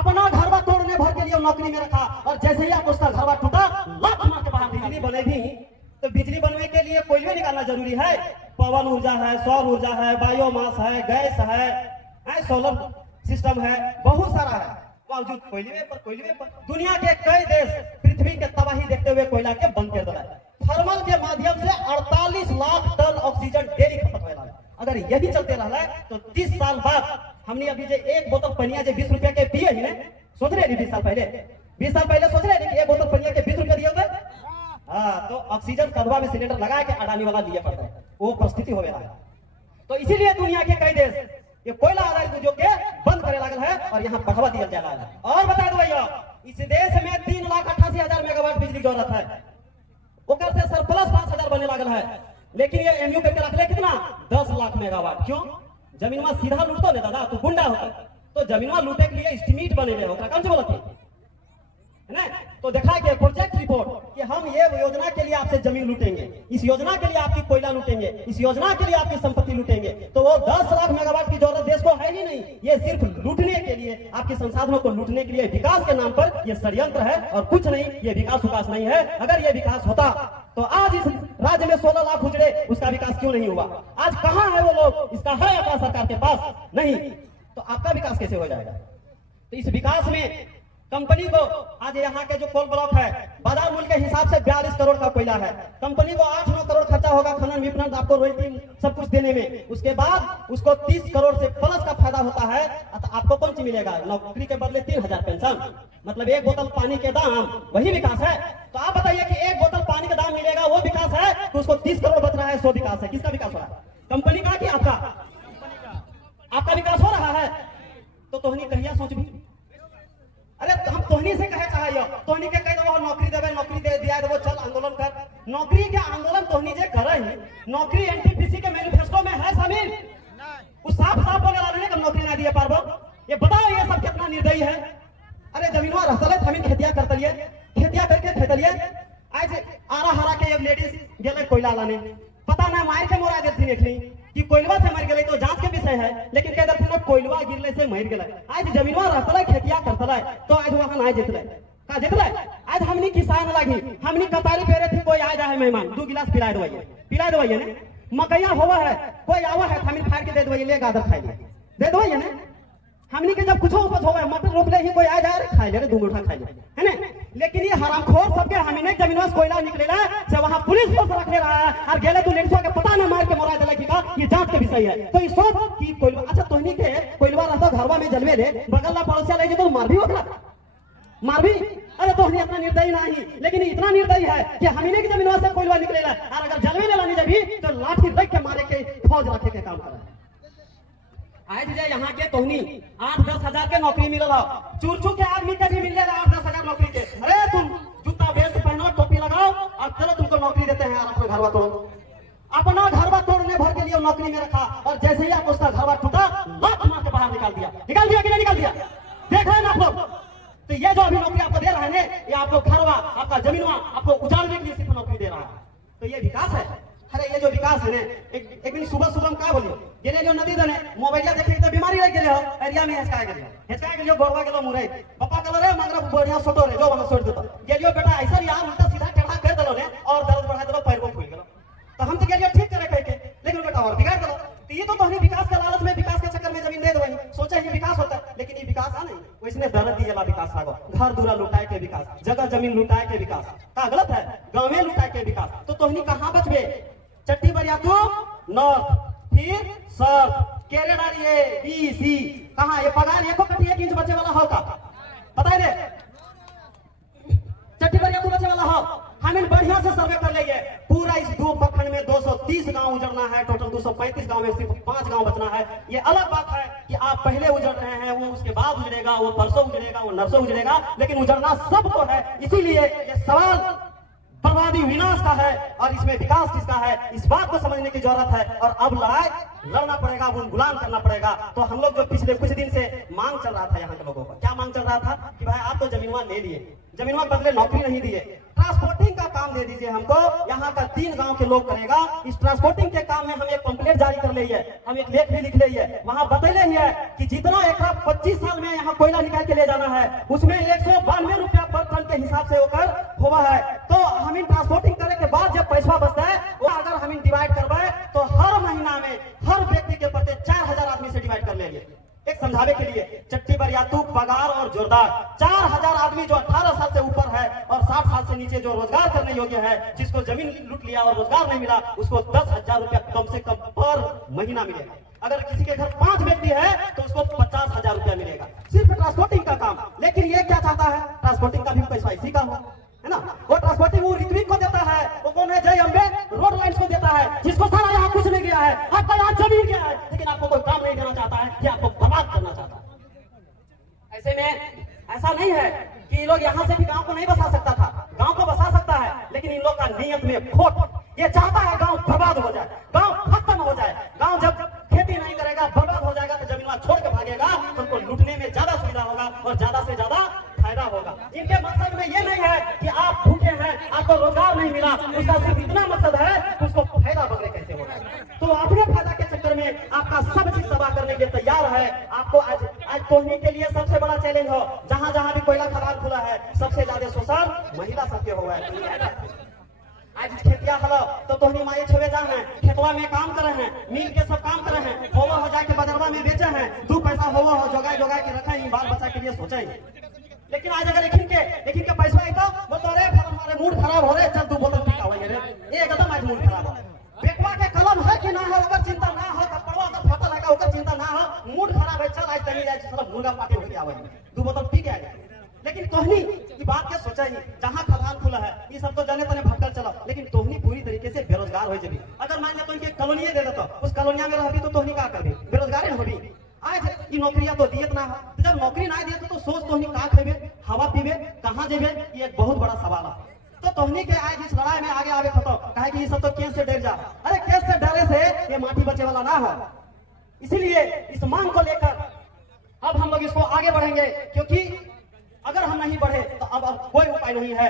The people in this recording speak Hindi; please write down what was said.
अपना घरवा तोड़ने भर के लिए नौकरी में रखा, और जैसे ही आप उसका घरवा टूटा लात मार के बाहर। बिजली बनेगी तो बिजली बनने के लिए कोयले निकालना जरूरी है। पवन ऊर्जा है, सौर ऊर्जा है, बायोमास है, गैस है, सोलर सिस्टम है, बहुत सारा है। बावजूद कोयले पर दुनिया के कई देश पृथ्वी के तबाही देखते हुए कोयला के बंद कर दिया। थर्मल के माध्यम से 48 लाख टन ऑक्सीजन डेली खपत हो रहा है। अगर यही चलते रहा तो 30 साल बाद हमने अभी जो एक बोतल पनिया जो 20 रुपया के पिए ही ने, सोच रहे 20 साल पहले सोच रहे कि एक बोतल पनिया के 20 रुपया दिए हुए। हाँ, तो ऑक्सीजन कदवा में सिलेंडर लगा के अडानी वाला लिए पड़ता है, वो परिस्थिति हो गया है। तो इसीलिए दुनिया के कई देश ये कोयला आधारित उद्योग के बंद करे लागल है और यहाँ बढ़ावा दिया जा रहा है। और बता दो भैया, इस देश में 3,88,000 मेगावाट बिजली की जरूरत है, ओकर से सरप्लस 5,000 बने लागल है। लेकिन ये एमयू करके रख ले कितना 10 लाख मेगावाट। क्यों? जमीनवा सीधा लूटतो ने दादा, तू गुंडा होता, तो जमीनवा लूटे के लिए एस्टिमेट बने रहे होता, कौन से बोलते है ना। तो देखा कि प्रोजेक्ट रिपोर्ट कि हम ये योजना के लिए आपसे जमीन लूटेंगे, इस योजना के लिए आपकी कोयला लूटेंगे, इस योजना के लिए आपकी संपत्ति लूटेंगे। तो वो 10 लाख मेगावाट की जरूरत देश को है ही नहीं। ये सिर्फ लूटने के लिए, आपके संसाधनों को लूटने के लिए, विकास के नाम पर ये षड्यंत्र है और कुछ नहीं। ये विकास नहीं है। अगर ये विकास होता तो आज इस राज्य में 16 लाख उजड़े, उसका विकास क्यों नहीं हुआ? आज कहां है वो लोग? इसका है अपना सरकार के पास नहीं, तो आपका विकास कैसे हो जाएगा? तो इस विकास में कंपनी को आज यहाँ के जो कोल ब्लॉक है, बाजार मूल्य के हिसाब से 42 करोड़ का कोयला है। कंपनी को 8-9 करोड़ खर्चा होगा खनन विपणन, आपको रॉयल्टी सब कुछ देने में। उसके बाद उसको 30 करोड़ से प्लस का फायदा होता है। तो आपको कौन सी मिलेगा? नौकरी के बदले 3,000 पेंशन, मतलब एक बोतल पानी के दाम, वही विकास है। तो आप बताइए कि एक बोतल पानी का दाम मिलेगा, वो विकास है? तो उसको 30 करोड़ बच रहा है, 100 विकास है। किसका विकास हो रहा है? कंपनी का कि आपका? आपका विकास हो रहा है। तो तोहनी कहिया सोच भी, अरे हम तोहनी से कहे चाहिए, तोहनी के कह दो नौकरी देवे, नौकरी दे दिया देवो, चल आंदोलन कर। नौकरी के आंदोलन तोहनी जे करे ही, नौकरी एनटीपीसी के मैनिफेस्टो में है शामिल? उस साफ बोले रहे कि नौकरी ना दिए पारबो। ये बताओ ये सब कितना निर्दयी है। अरे जमीनवा रहतले हमें खेतिया करतलिए, खेतिया करके खेतलिए। आज आरा हरा के एक लेडीज गेले कोयला लाने, पता ना मार के मोरा देती देखली कि कोयलवा से मर गए, तो जांच के विषय है। लेकिन कह देते कोयलवा गिरले से मर गए। आज जमीनवा रहतले खेतिया करतले, तो आज वहां ना जितले का जितले। आज हमनी किसान लगी, हमनी कतारी पेरे थी, कोई आ जाए मेहमान 2 गिलास पिला दवाइए ने। मकैया होवा है, कोई आवा है, हमें फाड़ के दे दवाइए, ले गादर खाई दे दवाइए ने। हमनी के जब कुछ उपज होगा, मटर रोप ले ही कोई आ जाए, खाई ले, 2 मुठा खाई ले, है ना। लेकिन ये हरामखोर सबके हमने जमीनवा से कोयला निकलेला से वहां पुलिस फोर्स रखे रहा है, और गेले तू लेडीजवा के पता ना मार के मोरा देला की का, ये जांच के विषय है। तो इस सोच की कोयला, अच्छा तोहनी के कोयलवा रहता घरवा में जलवे ले, बगल ला पड़ोसिया ले तो मार भी होगा, मार भी। अरे तोहनी इतना निर्दयी नहीं, लेकिन इतना निर्दयी है कि हमने की जमीनवा से कोयलवा निकलेला, और अगर जलवे ले लानी जबी तो लाठी रख के मारे के फौज रखे के काम करे। आज जे यहाँ के तोहनी 8-10 हजार के नौकरी मिलल, चूर के आदमी के भी मिल जाएगा 8-10 हजार नौकरी के। अरे तुम जूता बेल्ट पहनो, टोपी लगाओ, और चलो तुमको नौकरी देते हैं, अपने घरवा तोड़ो। अपना घरवा तोड़ने भर के लिए नौकरी में रखा, और जैसे ही आप उसका घरवा टूटा लात मार के बाहर निकाल दिया कि नहीं निकाल दिया? देख रहे हैं आप लोग। तो ये जो अभी नौकरी आपको दे रहा है, ये आपको घरवा, आपका जमीनवा आपको उजाड़ने के लिए सिर्फ नौकरी दे रहा है। तो ये विकास है? अरे ये जो विकास है, एक दिन सुबह का बोलियो गेले जो नदी दने मोबाइल देखे तो बीमारी लग गेले हो, एरिया में हेचका गेलियो गोरवा गेलो मुरई, पापा कहलो रे मगरा बढ़िया फोटो रे, जो बना छोड़ देतो गेलियो बेटा ऐसा यार उल्टा सीधा टेढ़ा कर देलो रे, और दर्द बढ़ा देलो, पैर को फूल गेलो। तो हम तो गेलियो ठीक करे कह के, लेकिन बेटा और बिगाड़ देलो। तो ये तो तोहनी विकास के लालच में, विकास के चक्कर में जमीन दे दो, सोचा ये विकास होता है, लेकिन ये विकास है नहीं। वैसने दर्द दिएला विकास लागो, घर दूरा लुटाए के विकास, जगह जमीन लुटाए के विकास का गलत है, गाँव में लुटाए के विकास। तो तोहनी कहाँ बचबे? चट्टी बरिया तू नॉर्थ, फिर साउथ, केरला ये बीसी, कहाँ ये पगार एको कटी 1 इंच बचे वाला हो का? पता है रे, चट्टी बरिया तू बचे वाला हो। हमें बढ़िया से सर्वे कर लेंगे, पूरा इस 2 प्रखंड में 230 गांव उजड़ना है, टोटल 235 गांव में सिर्फ 5 गांव बचना है। ये अलग बात है कि आप पहले उजड़ रहे हैं, वो उसके बाद उजड़ेगा, वो परसों उजड़ेगा, वो नरसों उजड़ेगा, लेकिन उजड़ना सबको है। इसीलिए ये सवाल बर्बादी विनाश का है, और इसमें विकास किसका है, इस बात को समझने की जरूरत है। और अब लड़ाई लड़ना पड़ेगा, गुलाम करना पड़ेगा। तो हम लोग जो पिछले कुछ दिन से मांग चल रहा था यहाँ के लोगों का, क्या मांग चल रहा था कि भाई आप तो जमीनवा ले लिए, जमीनवा के बदले नौकरी नहीं दिए, ट्रांसपोर्टिंग का काम दे दीजिए हमको, यहाँ का 3 गांव के लोग करेगा। इस ट्रांसपोर्टिंग के काम में हम एक पंपलेट जारी कर लिए, हम एक लेख भी लिख लिए, वहां बतैले ही है कि जितना एक 25 साल में यहाँ कोयला निकाल के ले जाना है उसमें 192 रुपया पर टन के हिसाब से होकर हुआ है। तो हम इन ट्रांसपोर्टिंग करने के बाद जब पैसा बचता है वो अगर हम इन डिवाइड करवाए तो हर महीना में हर व्यक्ति के प्रति 4000 आदमी से डिवाइड कर लेंगे। एक समझावे के लिए, चट्टी बरियातू, पगार और जोरदार 4000 आदमी जो 18 साल से ऊपर है और 60 साल से नीचे जो रोजगार करने योग्य है, जिसको जमीन लूट लिया और रोजगार नहीं मिला, उसको 10,000 रुपया कम से कम पर महीना मिलेगा। अगर किसी के घर 5 व्यक्ति है तो उसको 50,000 रुपया मिलेगा, सिर्फ ट्रांसपोर्टिंग का काम। लेकिन ये क्या चाहता है, ट्रांसपोर्टिंग का भी पैसा इसी का हो, है ना। वो ट्रांसपोर्टिंग वो ऋत्विक को देता है, वो कौन है, जय अम्बे रोड लाइन्स को देता है, जिसको सारा यहाँ कुछ नहीं गया है, आपका यहाँ जमीन गया है, लेकिन आपको कोई काम नहीं देना चाहता है, या आपको बर्बाद करना चाहता है। ऐसे में ऐसा नहीं है कि ये लोग यहाँ से भी गांव को नहीं बसा सकता था, गांव को बसा सकता है, लेकिन इन लोग का नियत में खोट, ये चाहता है गांव बर्बाद हो जाए, गांव खत्म हो जाए। गांव जब खेती नहीं करेगा, बर्बाद हो जाएगा, तो जमीन छोड़ के भागेगा, तो उनको लूटने में ज्यादा सुविधा होगा और ज्यादा से ज्यादा फायदा होगा। इनके मकसद में ये नहीं है कि आप भूखे हैं, आपको रोजगार नहीं मिला, उसका सिर्फ इतना मकसद है कि उसको फायदा बगड़े कैसे होगा। तो अपने फायदा के चक्कर में आपका सब चीज तबाह करने के लिए तैयार है। आपको आज तोहनी के लिए सबसे बड़ा चैलेंज हो, जहां जहां भी कोयला खदान खुला है, सबसे ज्यादा शोषण महिला सबके हुआ है। आज खेतिया हलो तो तोहनी माए छवे जा हैं, खेतवा में काम करे हैं, मिल के सब काम करे हैं, होवा हो जाके बाजारवा में बेचे हैं, 2 पैसा होवा हो जोगाए जोगाए के रखे हैं, बाल बच्चा के लिए सोचे। लेकिन आज अगर लेकिन के पैसा आई तो वो तो अरे हमारे मूड खराब हो रहे, चल 2 बोतल पी आवे रे, ये एकदम आज मूड खराब हो। बेटवा के कलम है कि ना है ओकर चिंता ना हो, कपड़वा अगर फटल है ओकर चिंता ना हो, मूड खराब है, चल आज तनी जाए सब मुर्गा पार्टी हो के आवे, 2 बोतल पी के आए। लेकिन तोहनी की बात के सोचा ही, जहां खदान खुला है ये सब तो जाने तने भटकल चलो, लेकिन तोहनी पूरी तरीके से बेरोजगार हो जाबी। अगर मान ले तो इनके कॉलोनी दे देतो, उस कॉलोनिया में रहबी तो तोहनी का करबी, बेरोजगारी होबी। आज ये नौकरियां तो दियत ना है, जब नौकरी ना दियत तो सोच तोहनी का खेबे, हवा पीबे, कहां जेबे, ये एक बहुत बड़ा सवाल है। तो तोहनी के आज इस लड़ाई में आगे आवे खतो, कहे कि ये सब तो केस से डर जा, अरे केस से डरे से ये माटी बचे वाला ना हो। इसीलिए इस मांग को लेकर अब हम लोग इसको आगे बढ़ेंगे, क्योंकि अगर हम नहीं बढ़े तो अब कोई उपाय नहीं है।